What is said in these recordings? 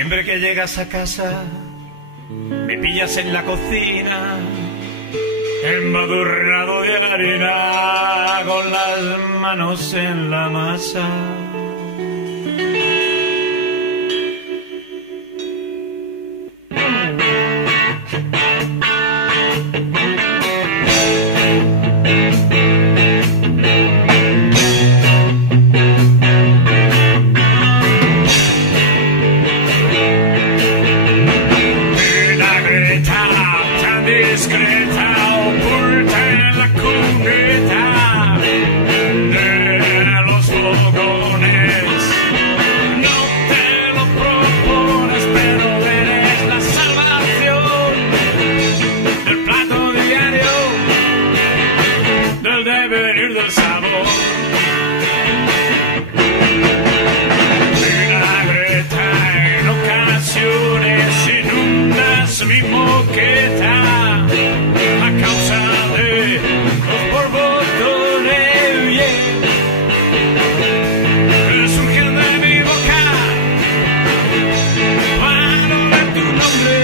Siempre que llegas a casa, me pillas en la cocina, embadurnado de harina, con las manos en la masa. Mi moqueta a causa de los borbotones, yeah, que surgen de mi boca cuando ver tu nombre,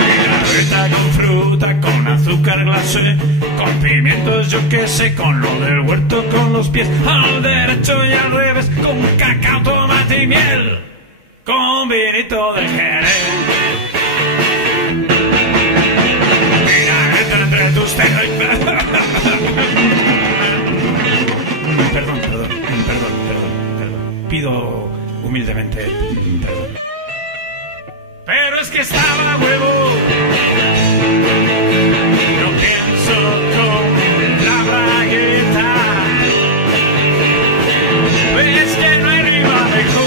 Vinagreta con fruta, con azúcar glacé, con pimientos yo que sé, con lo del huerto, con los pies al derecho y al revés, con cacao, tomate y miel, con vinito de Jerez. Vinagreta entre tus dedos. Perdón. Pido humildemente perdón. Pero es que estaba a huevo. No pienso con la bragueta. Es que no hay rival mejor.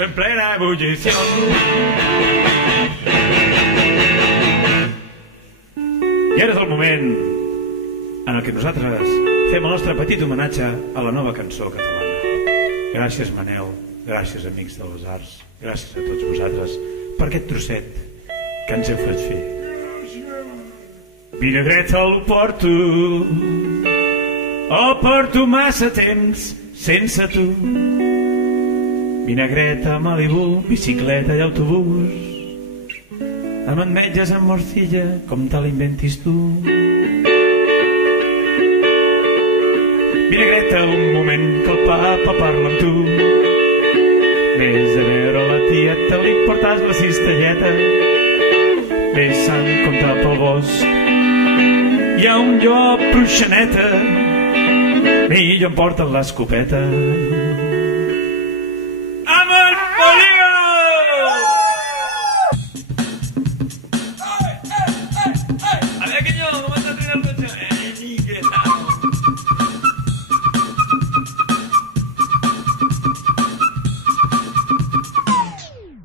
En plena ebullición. I ara és el moment en el que nosaltres fem el nostre petit homenatge a la nova cançó catalana. Gràcies, Manel, gràcies, amics de les arts, gràcies a tots vosaltres per aquest trosset que ens heu fet fer. Vinagreta el porto massa temps sense tu. Vinagreta, Malibu, bicicleta i autobús, amb ametlles amb morcilla, com te l'inventis tu. Vinagreta, un moment que el papa parla amb tu. Vés a veure la tieta, li portes la cistelleta. Vés en compte pel bosc, hi ha un llop ruixaneta, millor em porten l'escopeta.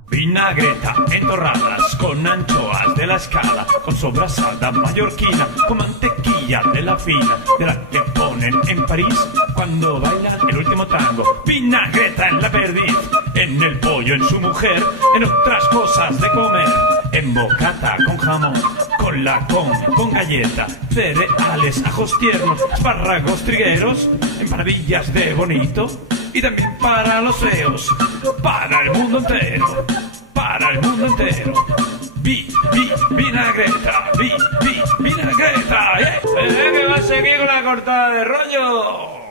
Vinagreta en torradas con anchoas de la escala, con sobrasada mallorquina, con mantequilla de la fina, de la que ponen en París cuando bailan el último tango. Vinagreta en la perdiz, en el pollo, en su mujer, en otras cosas de comer, en bocata con jamón, con lacón, con galleta, cereales, ajos tiernos, espárragos trigueros, empanadillas de bonito, y también para los feos, para el mundo entero, para el mundo entero. Vinagreta, vinagreta, ¿eh? ¿Que vas a seguir con la cortada de rollo?